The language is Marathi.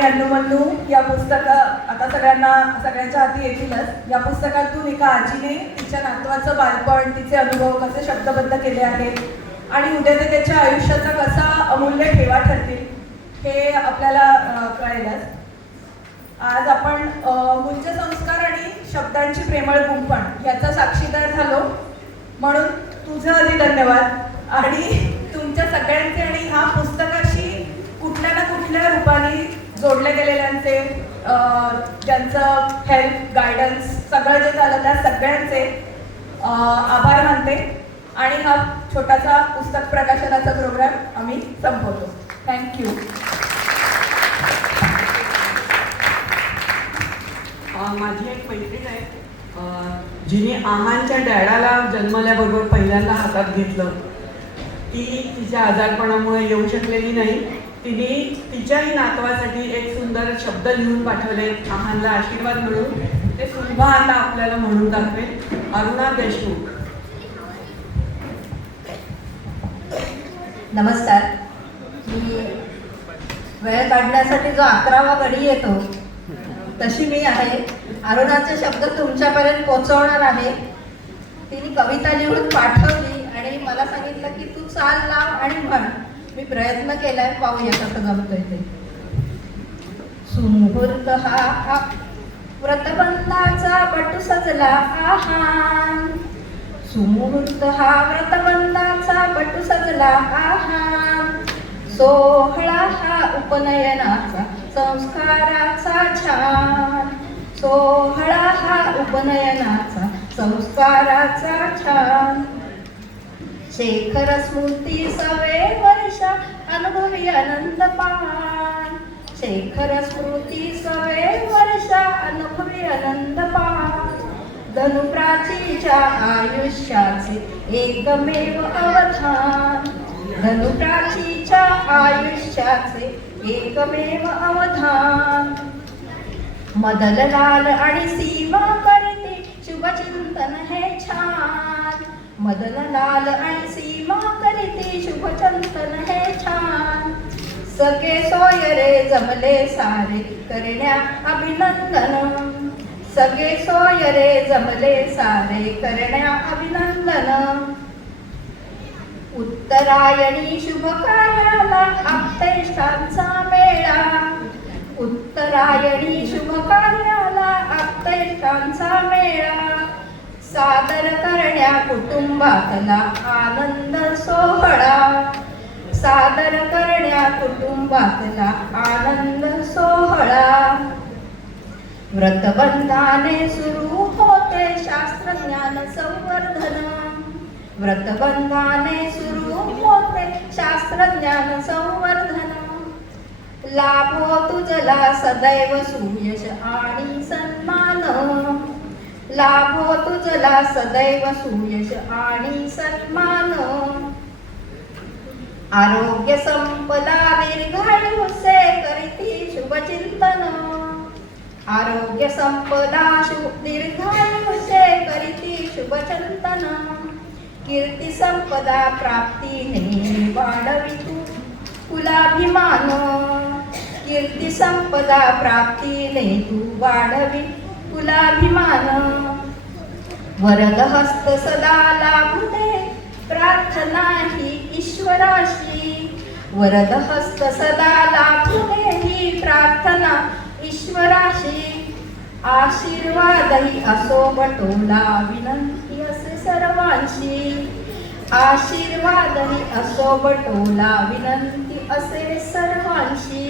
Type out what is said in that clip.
आणि अन्नू या आता सगळ्यांच्या हाती येतीलच. या पुस्तकातून एका आजीने तिच्या नातवाचं बालपण, तिचे अनुभव कसे शब्दबद्ध केले आहेत आणि उद्या ते त्याच्या आयुष्याचा कसा अमूल्य ठेवा ठरतील हे आपल्याला कळेलच. आज आपण मूल्य संस्कार आणि शब्दांची प्रेमळ गुंफण याचा साक्षीदार झालो, म्हणून तुझं आधी धन्यवाद. आणि तुमच्या सगळ्यांचे आणि ह्या पुस्तकाशी कुठल्या ना कुठल्या रूपाने जोडले गेलेल्यांचे, ज्यांचं हेल्प, गायडन्स सगळं जे झालं त्या सगळ्यांचे आभार मानते. आणि हा छोटासा पुस्तक प्रकाशनाचा प्रोग्राम आम्ही संपवतो. थँक्यू. माझी एक मैत्रीण आहे, जिने आहांच्या डॅडाला जन्मल्याबरोबर पहिल्यांदा हातात घेतलं. ती तिच्या आजारपणामुळे येऊ शकलेली नाही. तिने तिच्याही नातवासाठी एक सुंदर शब्द लिहून पाठवले आहांना आशीर्वाद म्हणून. ते सुलभा आता आपल्याला म्हणून दाखवेल. अरुणा देशमुख. नमस्कार. मी वेळ काढण्यासाठी जो 11वा गडी येतो तशी मी आहे. अरुणाचे शब्द तुमच्यापर्यंत पोहोचवणार आहे. तिने कविता लिहून पाठवली आणि मला सांगितलं की तू चाल लाव आणि म्हण. मी प्रयत्न केलाय, पाहूया कसं जमतोय ते. सुमुहूर्त हा व्रतबंधाचा पटू सजला आहान. सुमुहूर्त हा व्रतबंधाचा पटू सजला आहान. सोहळा हा उपनयनाचा संस्काराचा छान. सोहळा हा उपनयनाचा संस्काराचा छान. शेखर स्मृती सवे वर्षा अनुभवी आनंद पान. शेखर स्मृती सवे वर्षा अनुभवी आनंद पान. धनुप्राचीच्या आयुष्याचे एकमेव अवधान. धनुप्राचीच्या आयुष्याचे एकमेव अवधान. मदनलाल आणि सीमा करते शुभचिंतन हे छान. मदनलाल आणि सीमा करते शुभचिंतन हे छान. सगळे सोयरे जमले सारे करण्या अभिनंदन. सगळे सोयरे जमले सारे करण्या अभिनंदन. उत्तरायणी शुभ कार्याला आप्तेष्टांचा मेळा. उत्तरायणी शुभ कार्याला आप्तेष्टांचा मेळा. सादर करण्या कुटुंबातला आनंद सोहळा. सादर करण्या कुटुंबातला आनंद सोहळा. व्रतबंधाने सुरू होते शास्त्रज्ञान संवर्धन. व्रतबंधाने सुरू होते शास्त्रज्ञान संवर्धन. लाभो तुझला सदैव सुयश आणि सन्मान. लाभो तुझला सदैव सुयश आणि सन्मान. आरोग्य संपदा दीर्घायुष्य करीती शुभचिंतन. आरोग्य संपदा दीर्घायुष्य करीती शुभचिंतन. कीर्ती संपदा प्राप्तीने वाढवी तू कुलाभिमान. कीर्ती संपदा प्राप्तीने तू वाढवी कुलाभिमान. वरद हस्त सदा लाभू दे प्रार्थना ही ईश्वराशी. वरद हस्त सदा लाभू दे ही प्रार्थना ईश्वराशी. आशीर्वादही असो बटोला विनंती असे सर्वांशी. आशीर्वादही असो बटोला विनंती असे सर्वांशी.